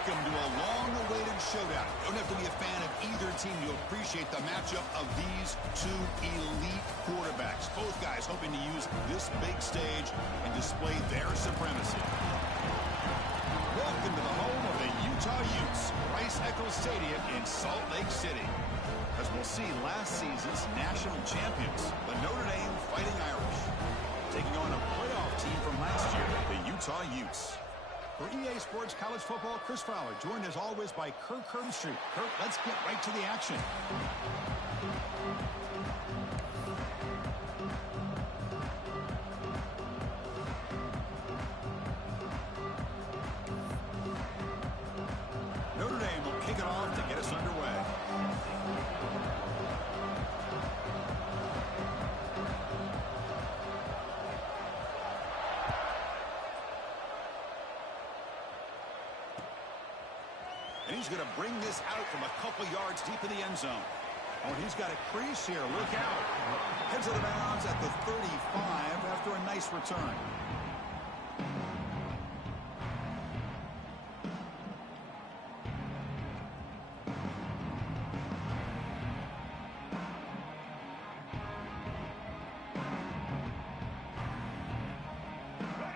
Welcome to a long-awaited showdown. You don't have to be a fan of either team to appreciate the matchup of these two elite quarterbacks. Both guys hoping to use this big stage and display their supremacy. Welcome to the home of the Utah Utes, Rice-Eccles Stadium in Salt Lake City. As we'll see, last season's national champions, the Notre Dame Fighting Irish, taking on a playoff team from last year, the Utah Utes. For EA Sports College Football, Chris Fowler, joined as always by Kirk Herbstreit. Kirk, let's get right to the action. Notre Dame will kick it off to get us underway. And he's going to bring this out from a couple yards deep in the end zone. Oh, he's got a crease here. Look out. Heads of the bounds at the 35 after a nice return.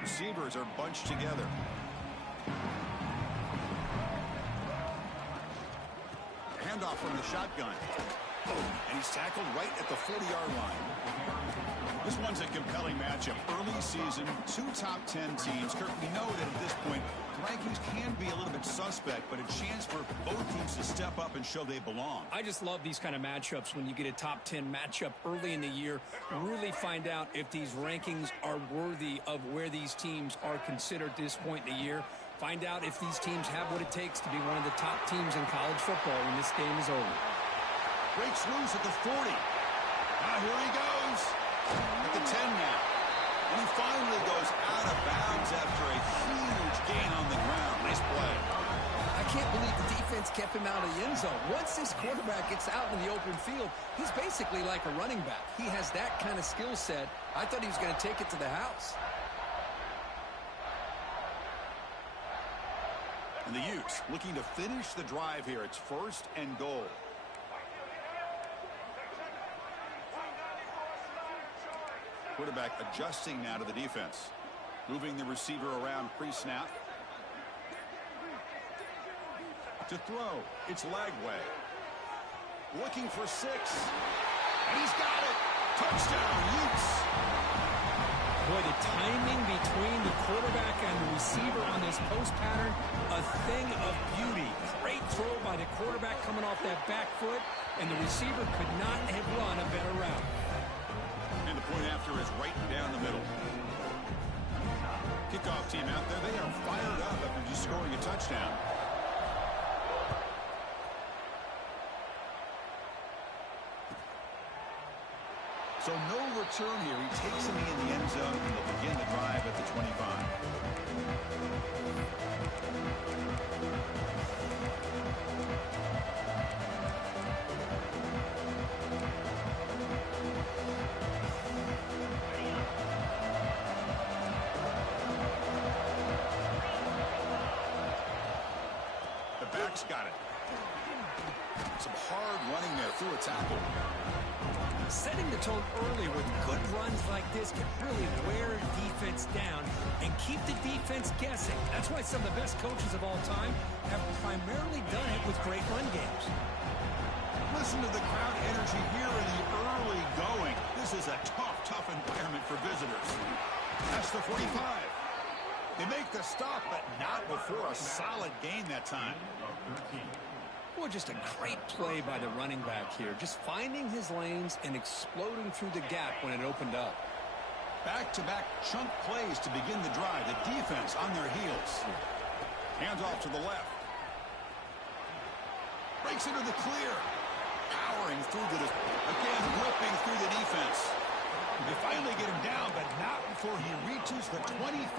Receivers are bunched together. Handoff from the shotgun. And he's tackled right at the 40-yard line. This one's a compelling matchup. Early season, two top 10 teams. Kirk, we know that at this point, rankings can be a little bit suspect, but a chance for both teams to step up and show they belong. I just love these kind of matchups when you get a top 10 matchup early in the year. Really find out if these rankings are worthy of where these teams are considered at this point in the year. Find out if these teams have what it takes to be one of the top teams in college football when this game is over. Breaks loose at the 40. Now here he goes. At the 10 now. And he finally goes out of bounds after a huge gain on the ground. Nice play. I can't believe the defense kept him out of the end zone. Once this quarterback gets out in the open field, he's basically like a running back. He has that kind of skill set. I thought he was going to take it to the house. And the Utes looking to finish the drive here. It's 1st and goal. Quarterback adjusting now to the defense. Moving the receiver around pre-snap. To throw. It's Lagway. Looking for 6. And he's got it. Touchdown, Utes. Boy, the timing between the quarterback and the receiver on this post pattern, a thing of beauty. Great throw by the quarterback coming off that back foot, and the receiver could not have run a better route. And the point after is right down the middle. Kickoff team out there. They are fired up after just scoring a touchdown. So no return here. He takes him in the end zone, and they'll begin the drive at the 25. The back's got it. Some hard running there through a tackle. Setting the tone early with good runs like this can really wear defense down and keep the defense guessing. That's why some of the best coaches of all time have primarily done it with great run games. Listen to the crowd energy here in the early going. This is a tough environment for visitors. That's the 45. They make the stop, but not before a solid gain that time. Boy, just a great play by the running back here. Just finding his lanes and exploding through the gap when it opened up. Back-to-back chunk plays to begin the drive. The defense on their heels. Hands off to the left. Breaks into the clear. Powering through the... Again, whipping through the defense. They finally get him down, but not before he reaches the 25.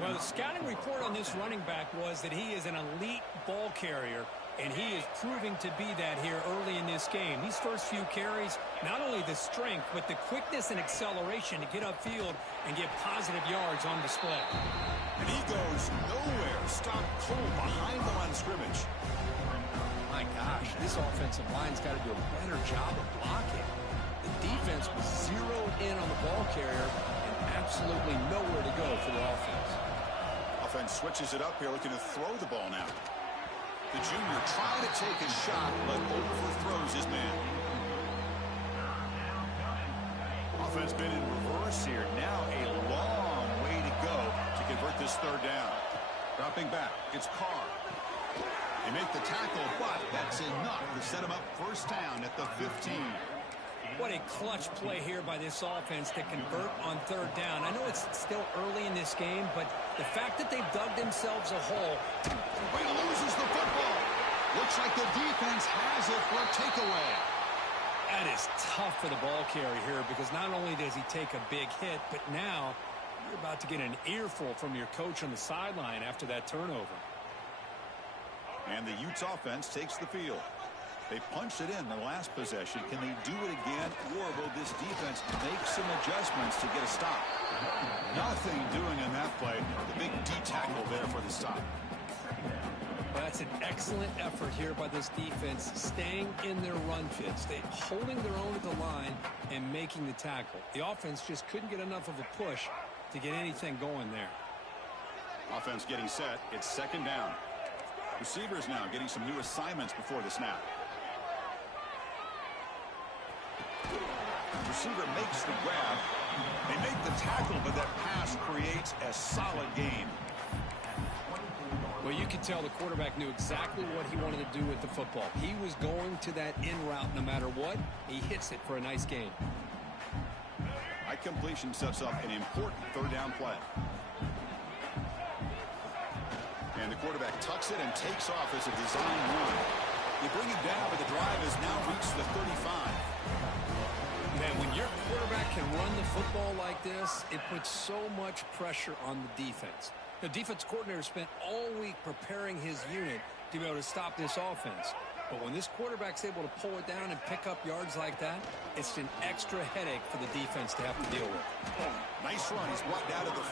Well, the scouting report on this running back was that he is an elite ball carrier, And he is proving to be that here early in this game. These first few carries, not only the strength, but the quickness and acceleration to get upfield and get positive yards on display. And he goes nowhere. Stop cold behind the line of scrimmage. My gosh, this offensive line's got to do a better job of blocking. The defense was zeroed in on the ball carrier and absolutely nowhere to go for the offense. Offense switches it up here, looking to throw the ball now. The junior trying to take a shot, but overthrows his man. Offense been in reverse here. Now a long way to go to convert this third down. Dropping back, it's Carr. They make the tackle, but that's enough to set him up first down at the 15. What a clutch play here by this offense to convert on third down. I know it's still early in this game, but the fact that they've dug themselves a hole. He loses the football. Looks like the defense has it for a takeaway. That is tough for the ball carrier here because not only does he take a big hit, but now you're about to get an earful from your coach on the sideline after that turnover. And the Utes offense takes the field. They punched it in the last possession. Can they do it again, or will this defense make some adjustments to get a stop? Nothing doing in that play. The big D tackle there for the stop. Well, that's an excellent effort here by this defense, staying in their run fits, holding their own at the line and making the tackle. The offense just couldn't get enough of a push to get anything going there. Offense getting set. It's second down. Receivers now getting some new assignments before the snap. Receiver makes the grab. They make the tackle, but that pass creates a solid gain. Well, you could tell the quarterback knew exactly what he wanted to do with the football. He was going to that in route no matter what. He hits it for a nice gain. High completion sets up an important third down play. And the quarterback tucks it and takes off as a design run. You bring it down, but the drive has now reached the 35. Man, when your quarterback can run the football like this, it puts so much pressure on the defense. The defense coordinator spent all week preparing his unit to be able to stop this offense. But when this quarterback's able to pull it down and pick up yards like that, it's an extra headache for the defense to have to deal with. Nice run. He's brought down to the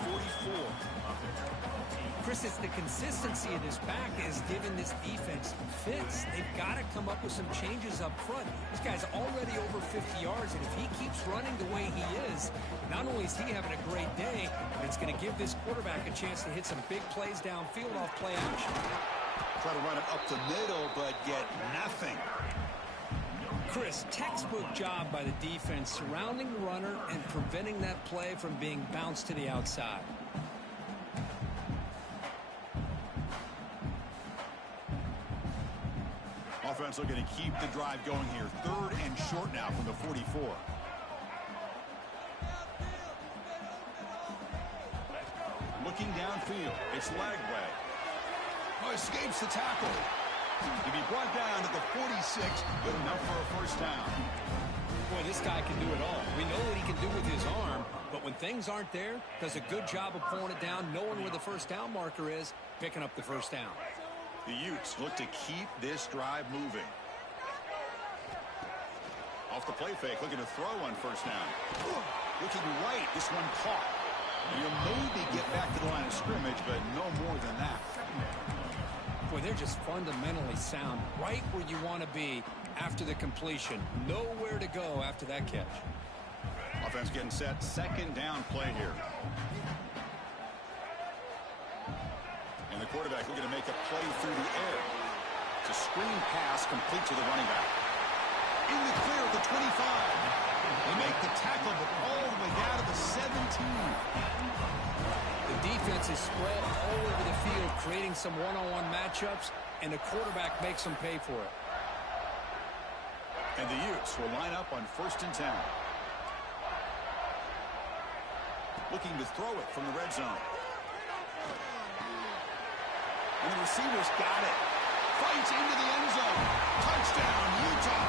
44. Chris, it's the consistency of this back is giving this defense fits. They've got to come up with some changes up front. This guy's already over 50 yards, and if he keeps running the way he is, not only is he having a great day, but it's going to give this quarterback a chance to hit some big plays downfield off play action. Try to run it up the middle, but get nothing. Chris, textbook job by the defense surrounding the runner and preventing that play from being bounced to the outside. Offense looking to keep the drive going here. Third and short now from the 44. Looking downfield. It's Lagway. Oh, escapes the tackle. He'll be brought down to the 46. Good enough for a first down. Boy, this guy can do it all. We know what he can do with his arm, but when things aren't there, does a good job of pulling it down, knowing where the first down marker is, picking up the first down. The Utes look to keep this drive moving. Off the play fake, looking to throw on first down. Looking right, this one caught. You'll maybe get back to the line of scrimmage, but no more than that. Boy, they're just fundamentally sound, right where you want to be after the completion. Nowhere to go after that catch. Offense getting set, second down play here. And the quarterback looking to make a play through the air. It's a screen pass complete to the running back. In the clear at the 25. They make the tackle, but all the way down to the 17. The defense is spread all over the field, creating some one-on-one matchups, and the quarterback makes them pay for it. And the Utes will line up on 1st and 10. Looking to throw it from the red zone. And the receiver's got it. Fights into the end zone. Touchdown, Utah.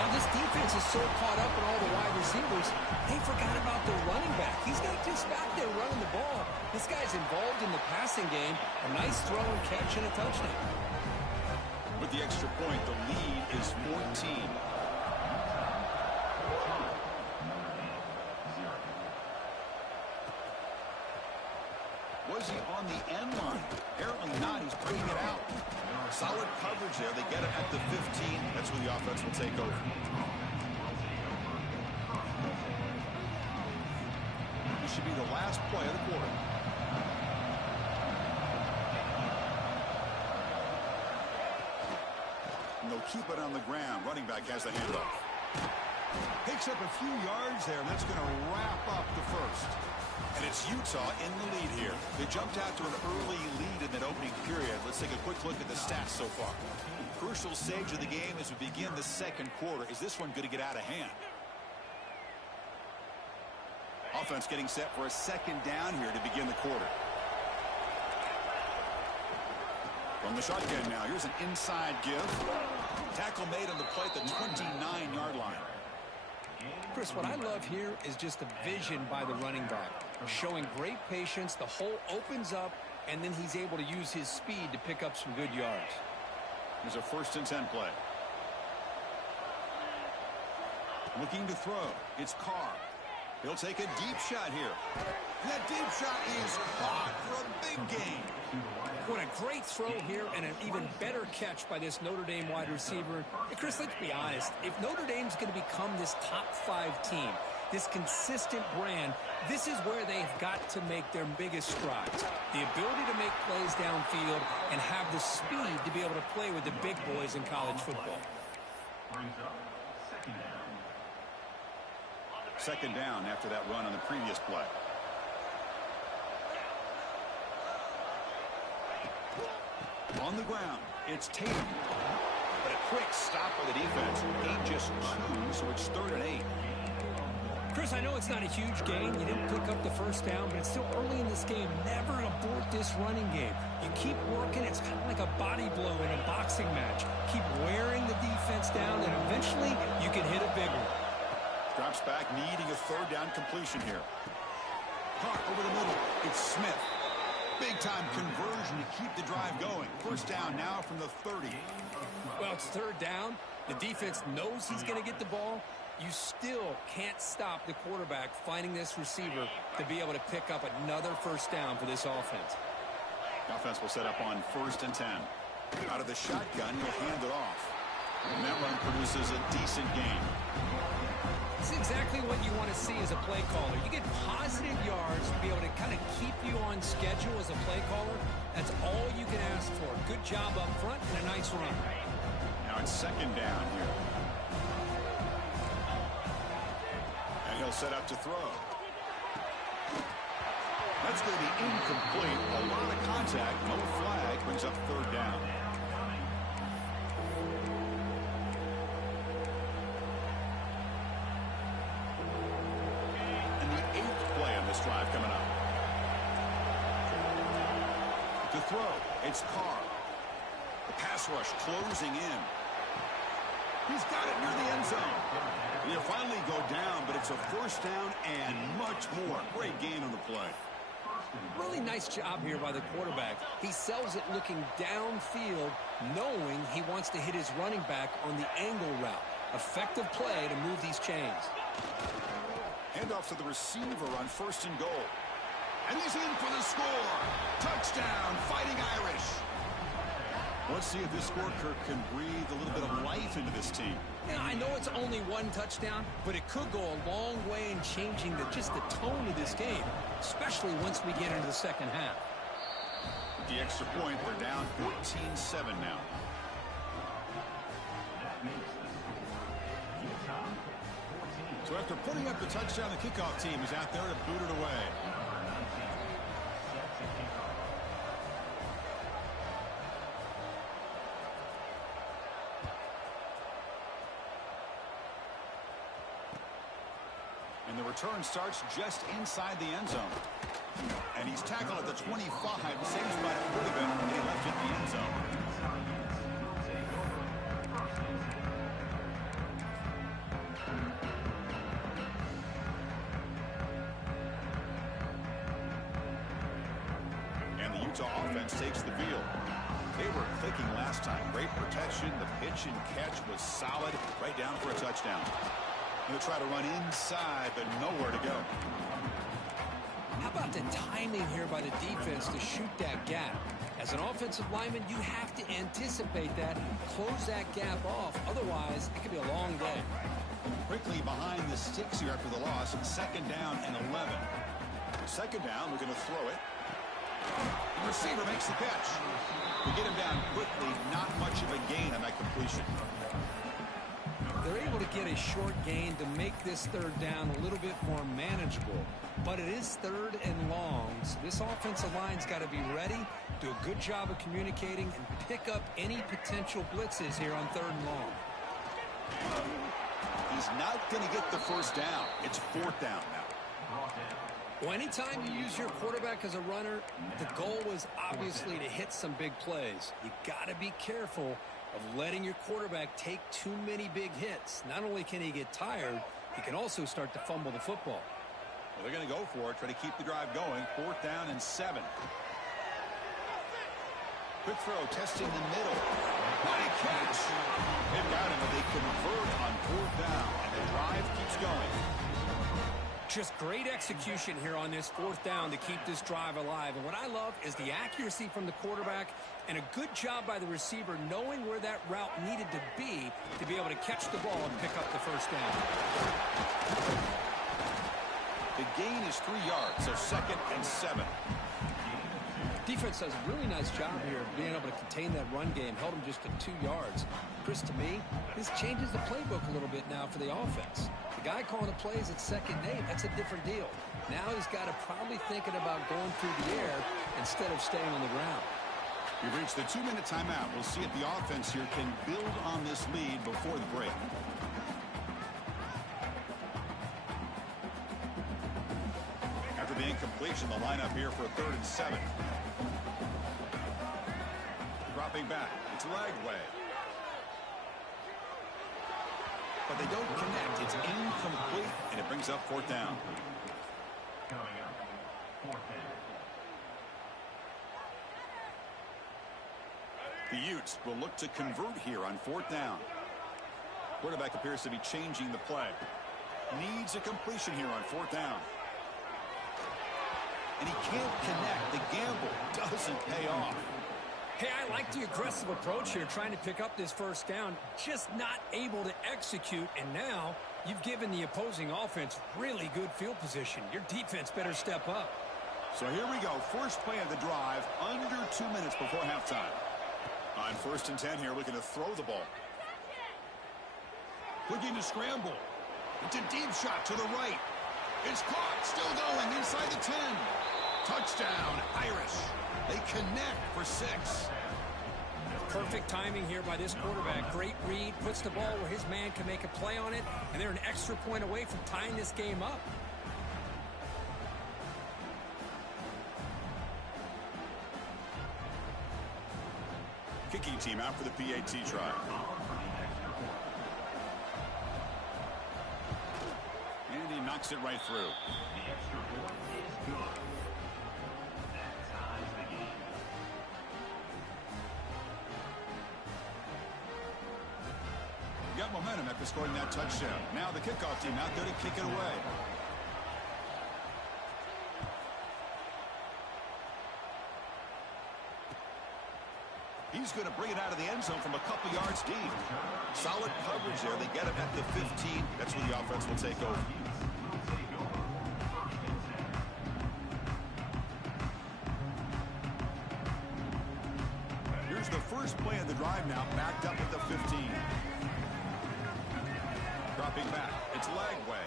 Now this defense is so caught up in all the wide receivers, they forgot about their running back. He's not just back there running the ball. This guy's involved in the passing game. A nice throw and catch and a touchdown. the extra point, the lead is 14. Was he on the end line? Apparently not. He's bringing it out. Solid coverage there. They get it at the 15. That's where the offense will take over. This should be the last play of the quarter. And they'll keep it on the ground. Running back has the handoff. Picks up a few yards there, and that's going to wrap up the first. And it's Utah in the lead here. They jumped out to an early lead in that opening period. Let's take a quick look at the stats so far. Crucial stage of the game as we begin the second quarter. Is this one going to get out of hand? Offense getting set for a second down here to begin the quarter. From the shotgun now, here's an inside give. Tackle made on the play at the 29-yard line. Chris, what I love here is just the vision by the running back. Showing great patience, the hole opens up, and then he's able to use his speed to pick up some good yards. Here's a 1st and 10 play. Looking to throw. It's Carr. He'll take a deep shot here. And that deep shot is caught for a big gain. What a great throw here, and an even better catch by this Notre Dame wide receiver. Hey, Chris, let's be honest. If Notre Dame's going to become this top 5 team, this consistent brand, this is where they've got to make their biggest strides. The ability to make plays downfield and have the speed to be able to play with the big boys in college football. Second down after that run on the previous play. On the ground, it's Tatum. But a quick stop by the defense. Gain just 2, so it's 3rd and 8. Chris, I know it's not a huge gain. You didn't pick up the first down, but it's still early in this game. Never abort this running game. You keep working. It's kind of like a body blow in a boxing match. Keep wearing the defense down, and eventually you can hit a big one. Drops back, needing a 3rd down completion here. Caught over the middle. It's Smith. Big-time conversion to keep the drive going. 1st down now from the 30. Well, it's 3rd down. The defense knows he's going to get the ball. You still can't stop the quarterback finding this receiver to be able to pick up another 1st down for this offense. The offense will set up on 1st and 10. Out of the shotgun, he'll hand it off. And that run produces a decent gain. It's exactly what you want to see as a play caller. You get positive yards to be able to kind of keep you on schedule as a play caller. That's all you can ask for. Good job up front and a nice run. Now it's 2nd down here. And he'll set up to throw. That's going to be incomplete. A lot of contact. No flag. Brings up 3rd down. Drive coming up. To throw, it's Carr. The pass rush closing in. He's got it near the end zone. He'll finally go down, but it's a 1st down and much more. Great gain on the play. Really nice job here by the quarterback. He sells it looking downfield, knowing he wants to hit his running back on the angle route. Effective play to move these chains. Handoff to the receiver on 1st and goal. And he's in for the score. Touchdown, Fighting Irish. Let's see if this score, Kirk, can breathe a little bit of life into this team. Yeah, I know it's only 1 touchdown, but it could go a long way in changing just the tone of this game, especially once we get into the second half. With the extra point, they're down 14-7 now. So after putting up the touchdown, the kickoff team is out there to boot it away. And the return starts just inside the end zone. And he's tackled at the 25, the same spot it would have been when he left it in the end zone. And the Utah offense takes the field. They were clicking last time. Great protection. The pitch and catch was solid. Right down for a touchdown. Going to try to run inside, but nowhere to go. How about the timing here by the defense to shoot that gap? As an offensive lineman, you have to anticipate that, close that gap off. Otherwise, it could be a long day. Quickly behind the sticks here after the loss. Second down and 11. Second down, we're going to throw it. The receiver makes the catch. We get him down quickly. Not much of a gain on that completion. They're able to get a short gain to make this third down a little bit more manageable. But it is third and long, so this offensive line's got to be ready, do a good job of communicating, and pick up any potential blitzes here on third and long. He's not going to get the first down. It's fourth down now. Well, anytime you use your quarterback as a runner, the goal is obviously to hit some big plays. You got to be careful of letting your quarterback take too many big hits. Not only can he get tired, he can also start to fumble the football. Well, they're going to go for it, try to keep the drive going. Fourth down and 7. Quick throw, testing the middle. What a catch! They've got him, but they convert on fourth down, and the drive keeps going. Just great execution here on this fourth down to keep this drive alive. And what I love is the accuracy from the quarterback and a good job by the receiver knowing where that route needed to be able to catch the ball and pick up the first down. The gain is 3 yards, so second and 7. Defense does a really nice job here of being able to contain that run game, held him just to 2 yards. Chris, to me, this changes the playbook a little bit now for the offense. The guy calling the plays at 2nd and 8, that's a different deal. Now he's got to probably thinking about going through the air instead of staying on the ground. We've reached the 2-minute timeout. We'll see if the offense here can build on this lead before the break. After the incompletion, the lineup here for a 3rd and 7. Dropping back. It's Lagway. But they don't connect. It's incomplete, and it brings up 4th down. The Utes will look to convert here on 4th down. Quarterback appears to be changing the play. Needs a completion here on 4th down. And he can't connect. The gamble doesn't pay off. Hey, I like the aggressive approach here, trying to pick up this first down, just not able to execute, and now you've given the opposing offense really good field position. Your defense better step up. So here we go, first play of the drive, under 2 minutes before halftime. On 1st and 10 here, looking to throw the ball. Looking to scramble. It's a deep shot to the right. It's caught, still going inside the 10. Touchdown, Irish. They connect for 6. Perfect timing here by this quarterback. Great read, puts the ball where his man can make a play on it, and they're an extra point away from tying this game up. Kicking team out for the PAT try. And he knocks it right through. Got momentum after scoring that touchdown. Now the kickoff team out there to kick it away. He's going to bring it out of the end zone from a couple yards deep. Solid coverage there. They get him at the 15. That's where the offense will take over. Here's the first play of the drive now, backed up at the 15. Dropping back, it's Lagway.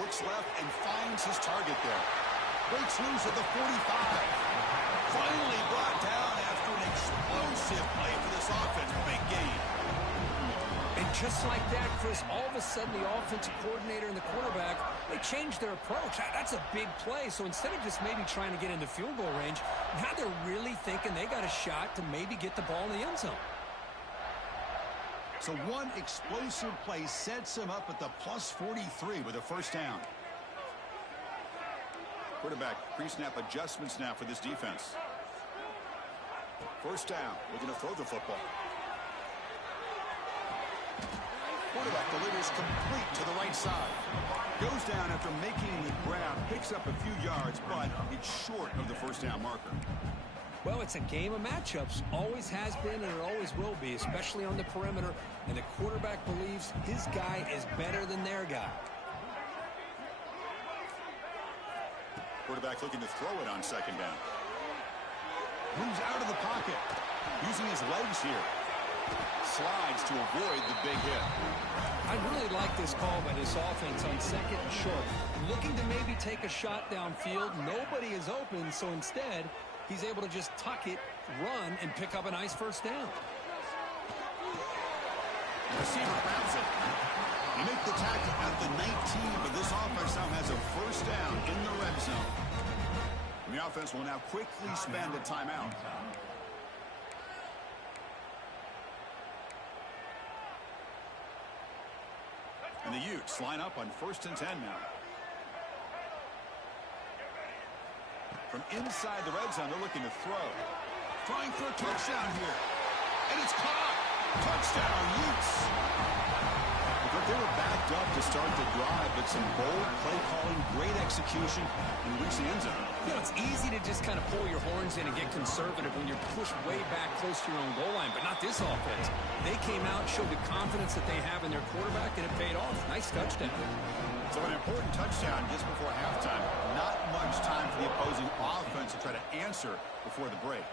Looks left and finds his target there. Breaks loose at the 45. Finally brought down after an explosive play for this offense. Big gain. And just like that, Chris, all of a sudden the offensive coordinator and the quarterback, they changed their approach. That's a big play. So instead of just maybe trying to get into field goal range, now they're really thinking they got a shot to maybe get the ball in the end zone. So one explosive play sets him up at the plus 43 with a first down. Quarterback pre-snap adjustments now for this defense. First down, looking to throw the football. Quarterback delivers complete to the right side. Goes down after making the grab, picks up a few yards, but it's short of the first down marker. Well, it's a game of matchups. Always has been and it always will be, especially on the perimeter. And the quarterback believes his guy is better than their guy. Quarterback looking to throw it on second down. Moves out of the pocket. Using his legs here. Slides to avoid the big hit. I really like this call by this offense on second and short. Looking to maybe take a shot downfield. Nobody is open, so instead, he's able to just tuck it, run, and pick up a nice first down. The receiver grabs it. They make the tackle at the 19, but this offense now has a first down in the red zone. And the offense will now quickly spend a timeout. And the Utes line up on 1st and 10 now. From inside the red zone, they're looking to throw. Trying for a touchdown here. And it's caught. Touchdown, Utes. But they were backed up to start the drive, but some bold play calling, great execution, and reach the end zone. You know, it's easy to just kind of pull your horns in and get conservative when you're pushed way back close to your own goal line, but not this offense. They came out, showed the confidence that they have in their quarterback, and it paid off. Nice touchdown. So an important touchdown just before halftime. Not much time for the opposing offense to try to answer before the break.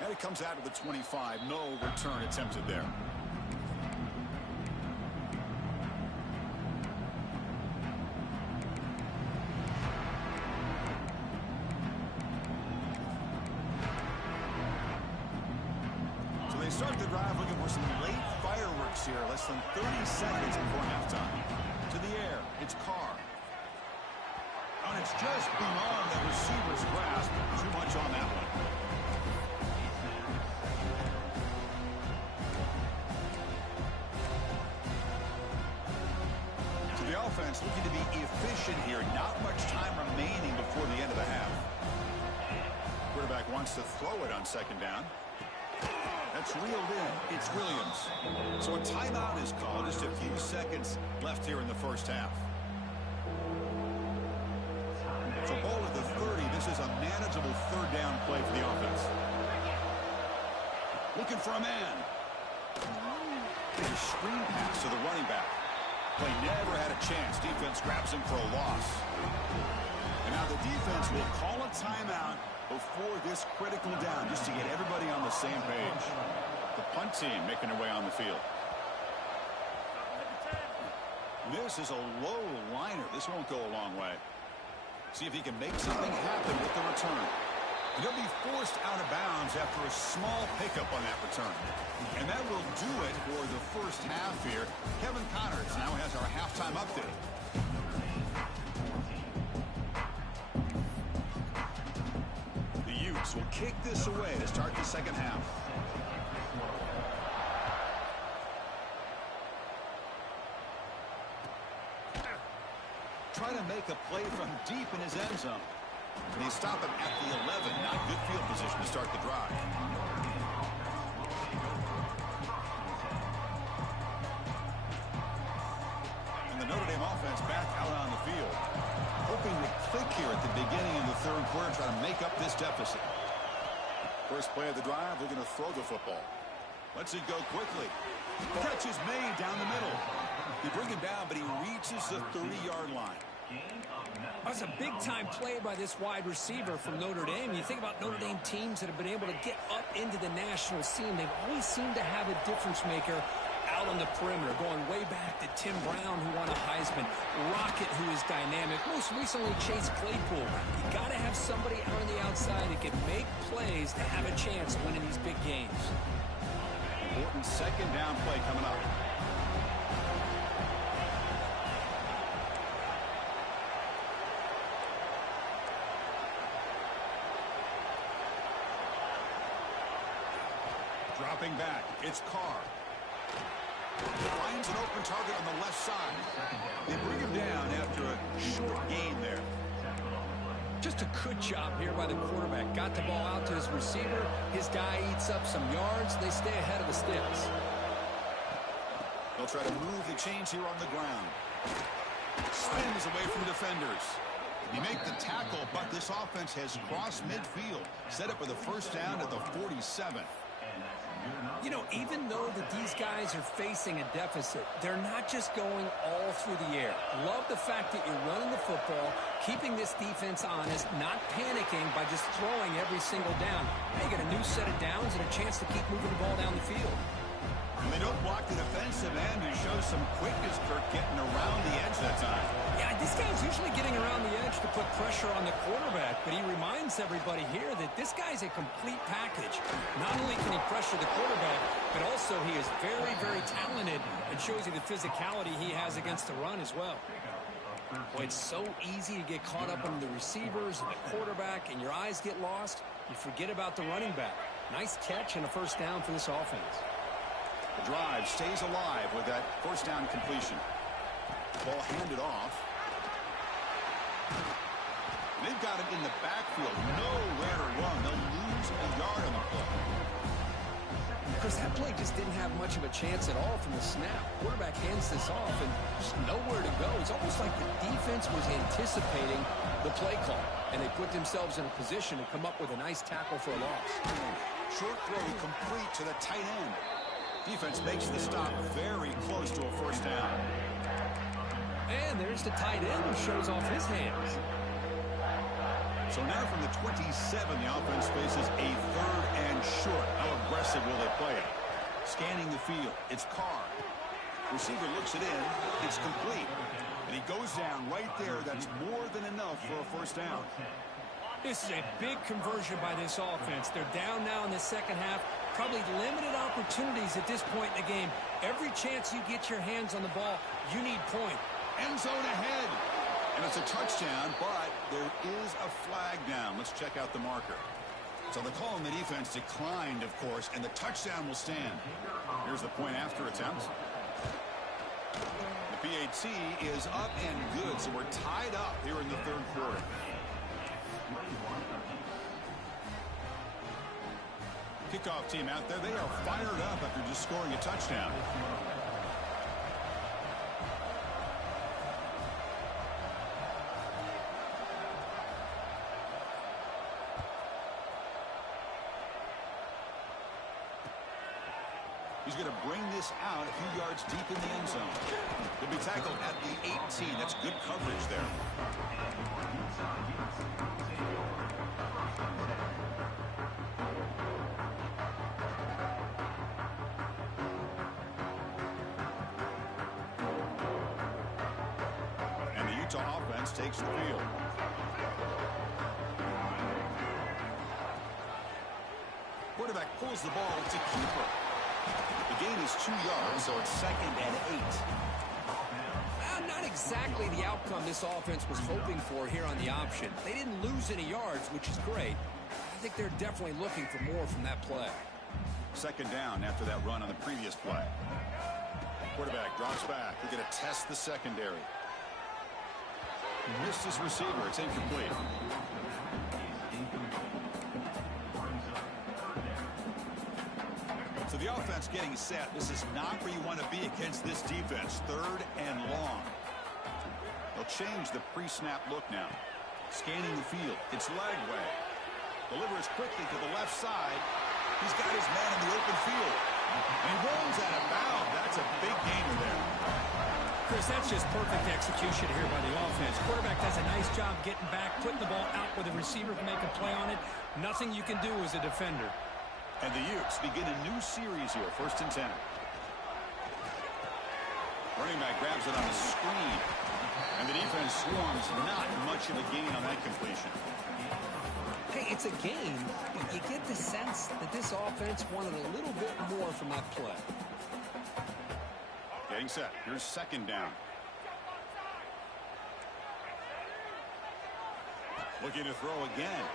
And it comes out of the 25. No return attempted there. They start the drive looking for some late fireworks here. Less than 30 seconds before halftime. To the air, it's Carr. And it's just beyond the receiver's grasp. Too much on that one. So the offense looking to be efficient here. Not much time remaining before the end of the half. Quarterback wants to throw it on second down. That's reeled in. It's Williams. So a timeout is called. Just a few seconds left here in the first half. So ball at the 30. This is a manageable third down play for the offense. Looking for a man. A screen pass to the running back. Play never had a chance. Defense grabs him for a loss. And now the defense will call a timeout before this critical down, just to get everybody on the same page. The punt team making their way on the field. This is a low liner. This won't go a long way. See if he can make something happen with the return. And he'll be forced out of bounds after a small pickup on that return. And that will do it for the first half here. Kevin Connors now has our halftime update. Will kick this away to start the second half. Try to make a play from deep in his end zone. And he stopped him at the 11. Not good field position to start the drive. And the Notre Dame offense back out on the field. Hoping to click here at the beginning of the third quarter, try to make up this deficit. First play of the drive, looking to throw the football. Lets it go quickly. Catch is made down the middle. They bring him down, but he reaches the 30-yard line. That's a big-time play by this wide receiver from Notre Dame. You think about Notre Dame teams that have been able to get up into the national scene. They've always seemed to have a difference maker out on the perimeter, going way back to Tim Brown, who won a Heisman, Rocket, who is dynamic, most recently Chase Claypool. You got to have somebody out on the outside that can make plays to have a chance of winning these big games. Important second down play coming up. Dropping back, it's Carr. Finds an open target on the left side. They bring him down after a short gain there. Just a good job here by the quarterback. Got the ball out to his receiver. His guy eats up some yards. They stay ahead of the sticks. They'll try to move the chains here on the ground. Spins away from defenders. He made the tackle, but this offense has crossed midfield. Set up with a first down at the 47. You know, even though that these guys are facing a deficit, they're not just going all through the air. Love the fact that you're running the football, keeping this defense honest, not panicking by just throwing every single down. They get a new set of downs and a chance to keep moving the ball down the field. And they don't block the defensive end, who shows some quickness, Kirk, getting around the edge that time. Yeah, this guy's usually getting around the edge to put pressure on the quarterback, but he reminds everybody here that this guy's a complete package. Not only can he pressure the quarterback, but also he is very, very talented and shows you the physicality he has against the run as well. Boy, it's so easy to get caught up on the receivers and the quarterback, and your eyes get lost. You forget about the running back. Nice catch and a first down for this offense. The drive stays alive with that first down completion. Ball handed off. They've got it in the backfield. Nowhere to run. They'll lose a yard on the play. Because that play just didn't have much of a chance at all from the snap. Quarterback hands this off and just nowhere to go. It's almost like the defense was anticipating the play call, and they put themselves in a position to come up with a nice tackle for a loss. Short throw complete to the tight end. Defense makes the stop very close to a first down. And there's the tight end who shows off his hands. So now from the 27, the offense faces a third and short. How aggressive will they play it? Scanning the field. It's Carr. Receiver looks it in. It's complete. And he goes down right there. That's more than enough for a first down. This is a big conversion by this offense. They're down now in the second half. Probably limited opportunities at this point in the game. Every chance you get your hands on the ball, you need point. End zone ahead. And it's a touchdown, but there is a flag down. Let's check out the marker. So the call on the defense declined, of course, and the touchdown will stand. Here's the point after attempt. The PAT is up and good, so we're tied up here in the third quarter. Kickoff team out there. They are fired up after just scoring a touchdown. He's going to bring this out a few yards deep in the end zone. He'll be tackled at the 18. That's good coverage there. And the Utah offense takes the field. Quarterback pulls the ball. It's a keeper. The gain is 2 yards, so it's 2nd and 8. Not exactly the outcome this offense was hoping for here on the option. They didn't lose any yards, which is great. I think they're definitely looking for more from that play. 2nd down after that run on the previous play. Quarterback drops back. They're going to test the secondary. Missed his receiver. It's incomplete. So the offense getting set. This is not where you want to be against this defense. 3rd and long. They'll change the pre-snap look now. Scanning the field. It's Lagway. Delivers quickly to the left side. He's got his man in the open field. And he rolls out of bounds. That's a big gainer there. Chris, that's just perfect execution here by the offense. Quarterback does a nice job getting back, putting the ball out where the receiver can make a play on it. Nothing you can do as a defender. And the Utes begin a new series here, 1st and 10. Running back grabs it on the screen. And the defense swarms. Not much of a gain on that completion. Hey, it's a gain, but you get the sense that this offense wanted a little bit more from that play. Getting set. Here's 2nd down. Looking to throw again.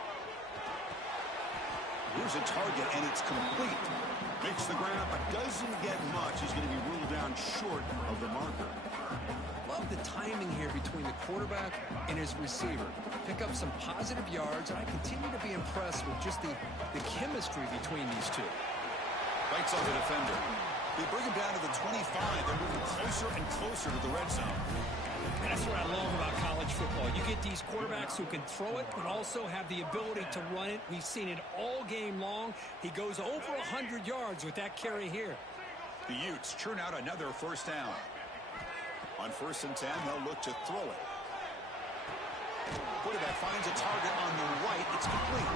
Here's a target, and it's complete. Makes the ground, but doesn't get much. He's going to be ruled down short of the marker. Love the timing here between the quarterback and his receiver. Pick up some positive yards, and I continue to be impressed with just the chemistry between these two. Bites on the defender. They bring him down to the 25. They're moving closer and closer to the red zone. And that's what I love about college football. You get these quarterbacks who can throw it, but also have the ability to run it. We've seen it all game long. He goes over 100 yards with that carry here. The Utes churn out another first down. On 1st and 10, they'll look to throw it. Quarterback finds a target on the right. It's complete.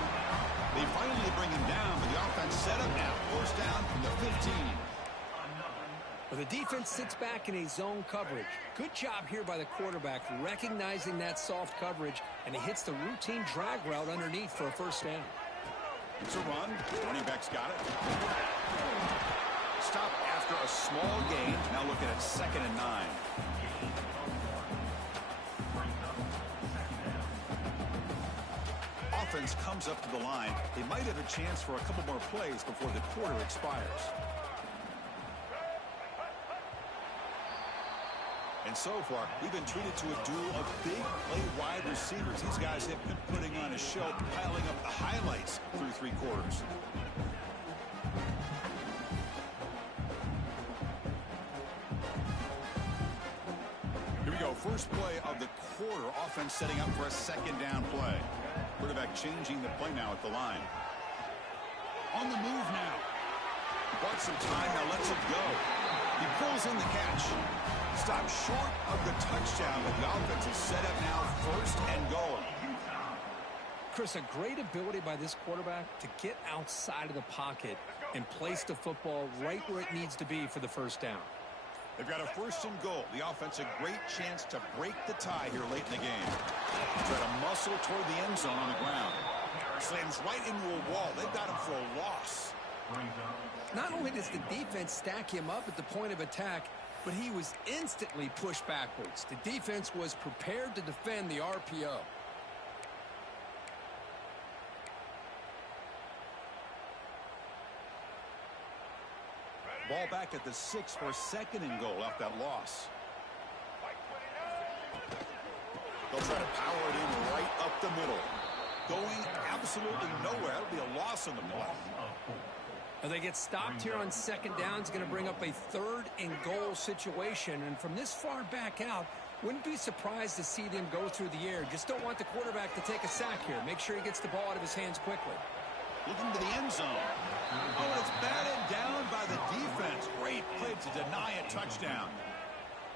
They finally bring him down, but the offense set up now. First down from the 15. Well, the defense sits back in a zone coverage. Good job here by the quarterback, recognizing that soft coverage, and he hits the routine drag route underneath for a first down. It's a run. Running back's got it. Stop after a small gain. Now looking at 2nd and 9. Offense comes up to the line. They might have a chance for a couple more plays before the quarter expires. And so far, we've been treated to a duel of big play wide receivers. These guys have been putting on a show, piling up the highlights through 3 quarters. Here we go. First play of the quarter. Offense setting up for a 2nd down play. Quarterback changing the play now at the line. On the move now. Bought some time, now lets it go. He pulls in the catch. Stopped short of the touchdown, but the offense is set up now 1st and goal. Chris, a great ability by this quarterback to get outside of the pocket and place the football right where it needs to be for the first down. They've got a 1st and goal. The offense a great chance to break the tie here late in the game. Try to muscle toward the end zone on the ground. Slams right into a wall. They've got him for a loss. Not only does the defense stack him up at the point of attack, but he was instantly pushed backwards. The defense was prepared to defend the RPO. Ball back at the 6 for 2nd and goal off that loss. They'll try to power it in right up the middle. Going absolutely nowhere. It'll be a loss on the play. Well, they get stopped here on 2nd down. It's going to bring up a 3rd and goal situation. And from this far back out, wouldn't be surprised to see them go through the air. Just don't want the quarterback to take a sack here. Make sure he gets the ball out of his hands quickly. Looking to the end zone. Oh, and it's batted down by the defense. Great play to deny a touchdown.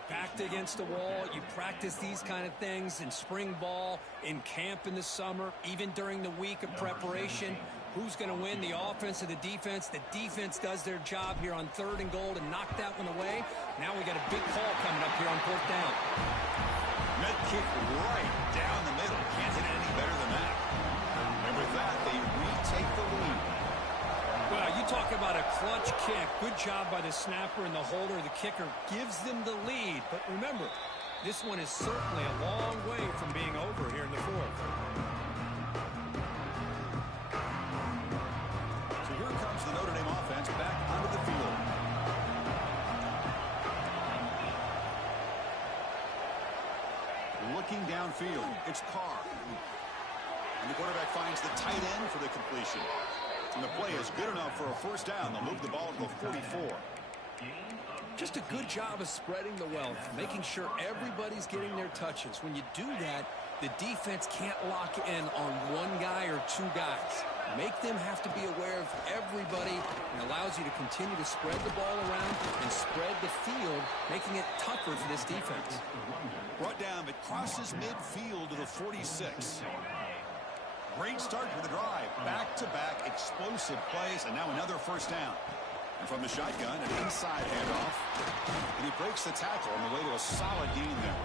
Backed against the wall. You practice these kind of things in spring ball, in camp in the summer, even during the week of preparation. Who's going to win, the offense or the defense? The defense does their job here on 3rd and goal to knock that one away. Now we got a big call coming up here on 4th down. Med kick right down the middle. Can't hit it any better than that. And with that, they retake the lead. Well, you talk about a clutch kick. Good job by the snapper and the holder. The kicker gives them the lead. But remember, this one is certainly a long way from being over here in the 4th. So here comes the Notre Dame offense back onto the field. Looking downfield, it's Carr. And the quarterback finds the tight end for the completion. And the play is good enough for a first down. They'll move the ball to the 44. Just a good job of spreading the wealth, making sure everybody's getting their touches. When you do that, the defense can't lock in on one guy or 2 guys. Make them have to be aware of everybody, and allows you to continue to spread the ball around and spread the field, making it tougher for this defense. Brought down, but crosses midfield to the 46. Great start for the drive. Back-to-back explosive plays, and now another first down. And from the shotgun, an inside handoff. And he breaks the tackle on the way to a solid gain there.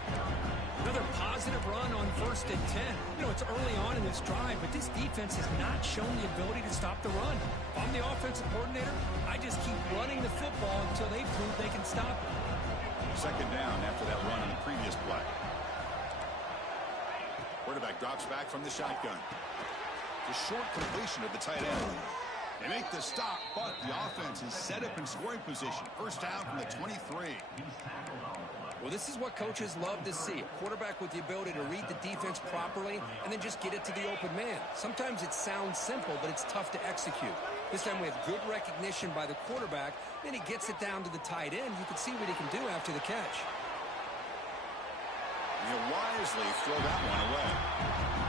Another positive run on 1st and 10. You know, it's early on in this drive, but this defense has not shown the ability to stop the run. If I'm the offensive coordinator, I just keep running the football until they prove they can stop it. 2nd down after that run on the previous play. Quarterback drops back from the shotgun. The short completion of the tight end. They make the stop, but the offense is set up in scoring position. First down from the 23. Well, this is what coaches love to see. A quarterback with the ability to read the defense properly and then just get it to the open man. Sometimes it sounds simple, but it's tough to execute. This time we have good recognition by the quarterback. Then he gets it down to the tight end. You can see what he can do after the catch. He'll wisely throw that one away.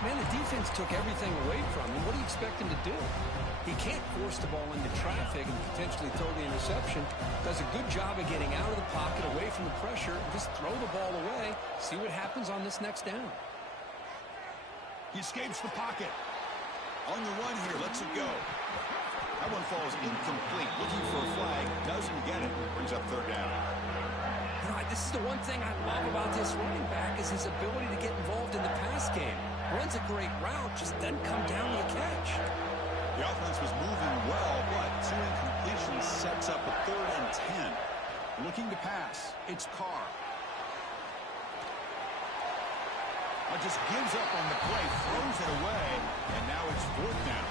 Man, the defense took everything away from him. What do you expect him to do? He can't force the ball into traffic and potentially throw the interception. Does a good job of getting out of the pocket, away from the pressure, and just throw the ball away. See what happens on this next down. He escapes the pocket. On the run here, lets it go. That one falls incomplete. Looking for a flag, doesn't get it. Brings up third down. Right, this is the one thing I love about this running back is his ability to get involved in the pass game. Runs a great route, just doesn't come down to the catch. The offense was moving well, but 2 incompletions sets up a 3rd and 10. Looking to pass. It's Carr. Just gives up on the play, throws it away, and now it's 4th down.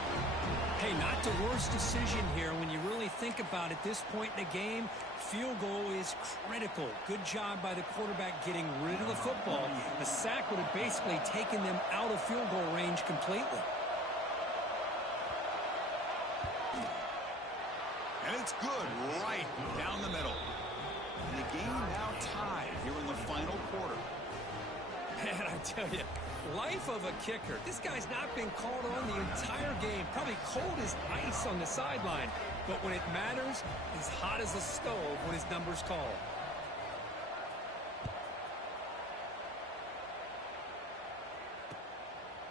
Hey, not the worst decision here when you really think about it. This point in the game, field goal is critical. Good job by the quarterback getting rid of the football. The sack would have basically taken them out of field goal range completely. And it's good right down the middle. And the game now tied here in the final quarter. Man, I tell you, life of a kicker. This guy's not been called on the entire game. Probably cold as ice on the sideline. But when it matters, he's hot as a stove when his number's called.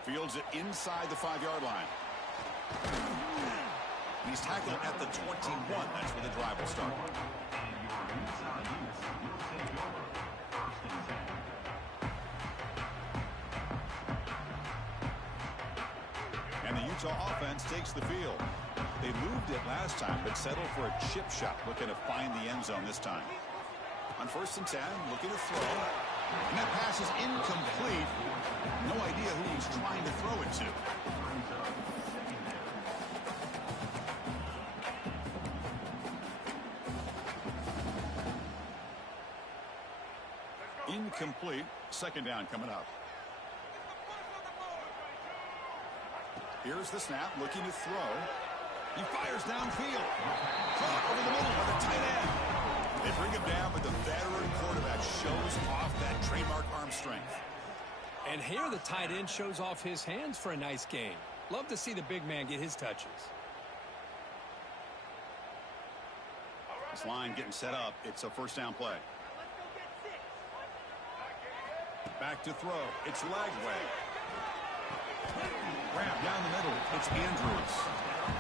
Fields it inside the 5-yard line. He's tackled at the 21. That's where the drive will start. And the Utah offense takes the field. They moved it last time, but settled for a chip shot, looking to find the end zone this time. On 1st and 10, looking to throw. And that pass is incomplete. No idea who he's trying to throw it to. Incomplete. 2nd down coming up. Here's the snap, looking to throw. He fires downfield. Caught over the middle by the tight end. They bring him down, but the veteran quarterback shows off that trademark arm strength. And here the tight end shows off his hands for a nice game. Love to see the big man get his touches. This line getting set up. It's a 1st down play. Back to throw. It's Lagway. Grab down the middle. It's Andrews.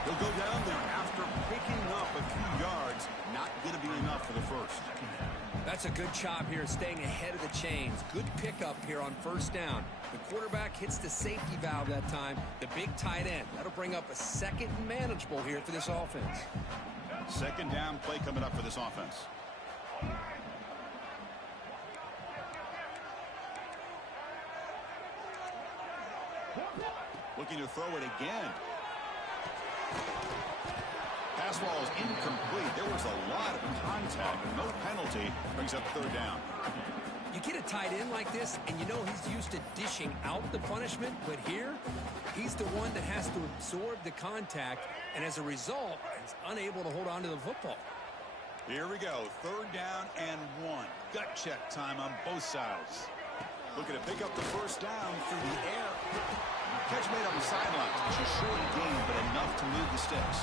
He'll go down there after picking up a few yards. Not going to be enough for the 1st. That's a good job here, staying ahead of the chains. Good pickup here on 1st down. The quarterback hits the safety valve that time. The big tight end. That'll bring up a 2nd and manageable here for this offense. 2nd down play coming up for this offense. Looking to throw it again. Pass ball is incomplete. There was a lot of contact. No penalty. Brings up 3rd down. You get a tight end like this, and you know he's used to dishing out the punishment, but here, he's the one that has to absorb the contact, and as a result, he's unable to hold on to the football. Here we go. 3rd down and 1. Gut check time on both sides. Looking to pick up the 1st down through the air. Catch made on the sidelines. It's a short game, but enough to move the sticks.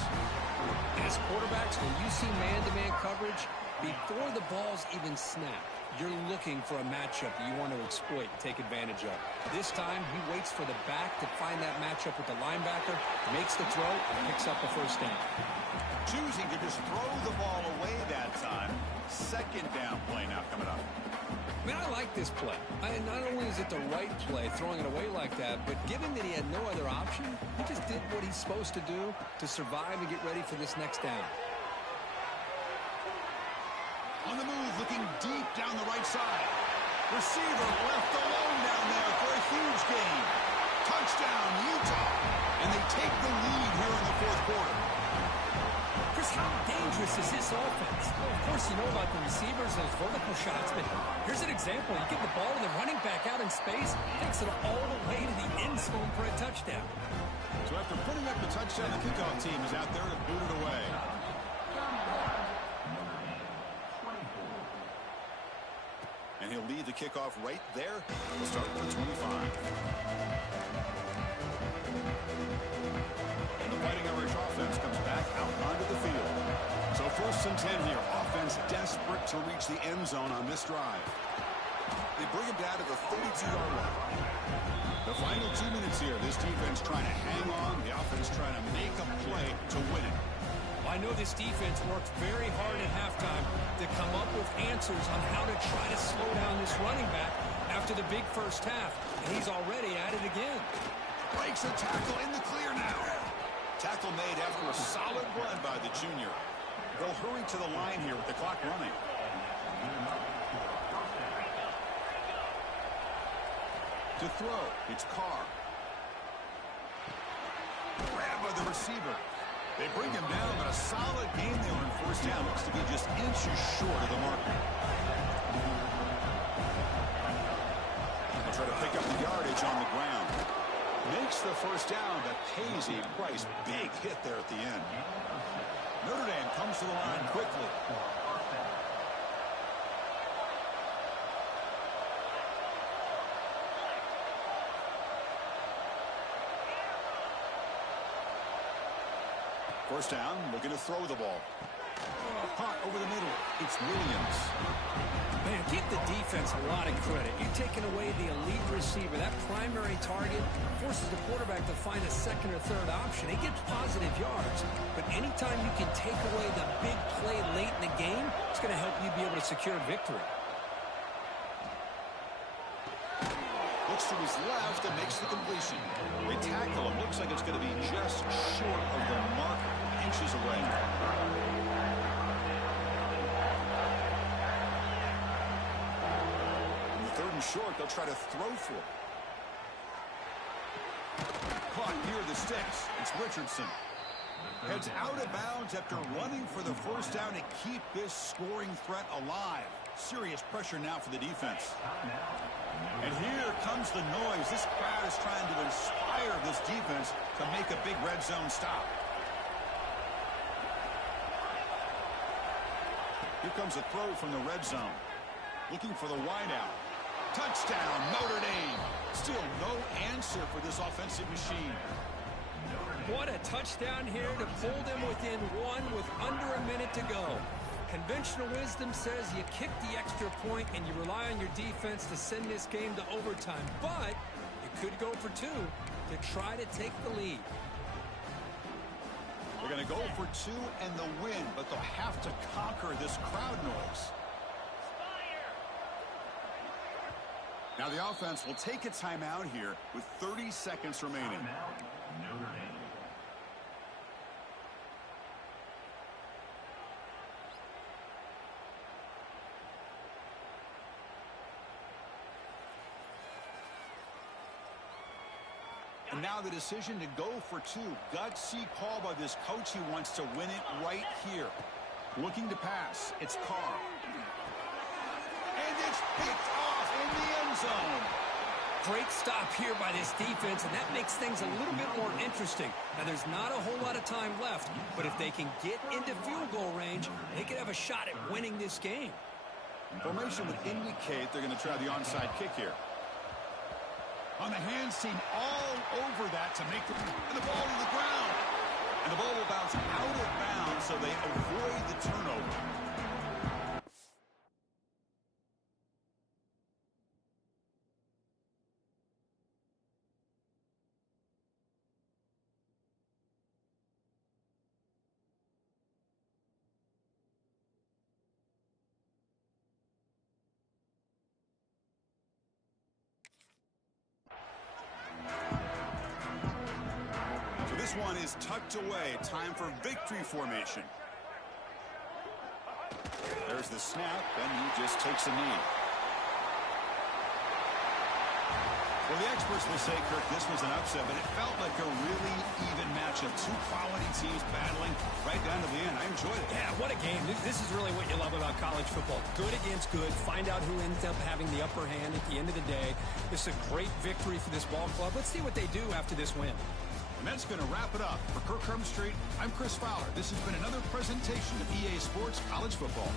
As quarterbacks, when you see man-to-man coverage, before the ball's even snapped, you're looking for a matchup that you want to exploit and take advantage of. This time, he waits for the back to find that matchup with the linebacker, makes the throw, and picks up the 1st down. Choosing to just throw the ball away that time. 2nd down play now coming up. Man, I like this play. Not only is it the right play, throwing it away like that, but given that he had no other option, he just did what he's supposed to do to survive and get ready for this next down. On the move, looking deep down the right side. Receiver left alone down there for a huge gain. Touchdown, Utah. And they take the lead here in the 4th quarter. Chris, how dangerous is this offense? Well, of course, you know about the receivers, those vertical shots, but here's an example. You get the ball to the running back out in space, takes it all the way to the end zone for a touchdown. So after putting up the touchdown, the kickoff team is out there to boot it away. And he'll lead the kickoff right there. We'll start with the 25. And the Fighting Irish offense comes back out onto the field. So 1st and 10 here. Offense desperate to reach the end zone on this drive. They bring him down to the 32-yard line. The final 2 minutes here. This defense trying to hang on. The offense trying to make a play to win it. I know this defense worked very hard at halftime to come up with answers on how to try to slow down this running back after the big first half. And he's already at it again. Breaks a tackle in the clear now. Tackle made after a solid run by the junior. They'll hurry to the line here with the clock running. To throw, it's Carr. Grabbed by the receiver. They bring him down, but a solid game there on 1st down. Looks to be just inches short of the marker. They'll try to pick up the yardage on the ground. Makes the 1st down, but pays a price. Big hit there at the end. Notre Dame comes to the line quickly. First down, looking to throw the ball. Punt over the middle. It's Williams. Man, give the defense a lot of credit. You're taking away the elite receiver. That primary target forces the quarterback to find a second or third option. He gets positive yards, but anytime you can take away the big play late in the game, it's going to help you be able to secure victory. Looks to his left and makes the completion. They tackle him. Looks like it's going to be just short of the mark, inches away. In the 3rd and short, they'll try to throw for it. Caught near the sticks. It's Richardson. Heads out of bounds after running for the 1st down to keep this scoring threat alive. Serious pressure now for the defense. And here comes the noise. This crowd is trying to inspire this defense to make a big red zone stop. Here comes a throw from the red zone. Looking for the wideout. Touchdown, Notre Dame. Still no answer for this offensive machine. What a touchdown here to pull them within one with under a minute to go. Conventional wisdom says you kick the extra point and you rely on your defense to send this game to overtime. But you could go for 2 to try to take the lead. They're going to go for 2 and the win, but they'll have to conquer this crowd noise. Now the offense will take a timeout here with 30 seconds remaining. And now the decision to go for 2. Gutsy call by this coach. He wants to win it right here. Looking to pass. It's Carr. And it's picked off in the end zone. Great stop here by this defense, and that makes things a little bit more interesting. Now, there's not a whole lot of time left, but if they can get into field goal range, they could have a shot at winning this game. Formation would indicate they're going to try the onside kick here. On the hands team all over that to make the ball to the ground. And the ball will bounce out of bounds, so they avoid the turnover. This one is tucked away. Time for victory formation. There's the snap, and he just takes a knee. Well, the experts will say, Kirk, this was an upset, but it felt like a really even matchup. Two quality teams battling right down to the end. I enjoyed it. Yeah, what a game. This is really what you love about college football. Good against good. Find out who ends up having the upper hand at the end of the day. This is a great victory for this ball club. Let's see what they do after this win. And that's going to wrap it up. For Kirk Street, I'm Chris Fowler. This has been another presentation of EA Sports College Football.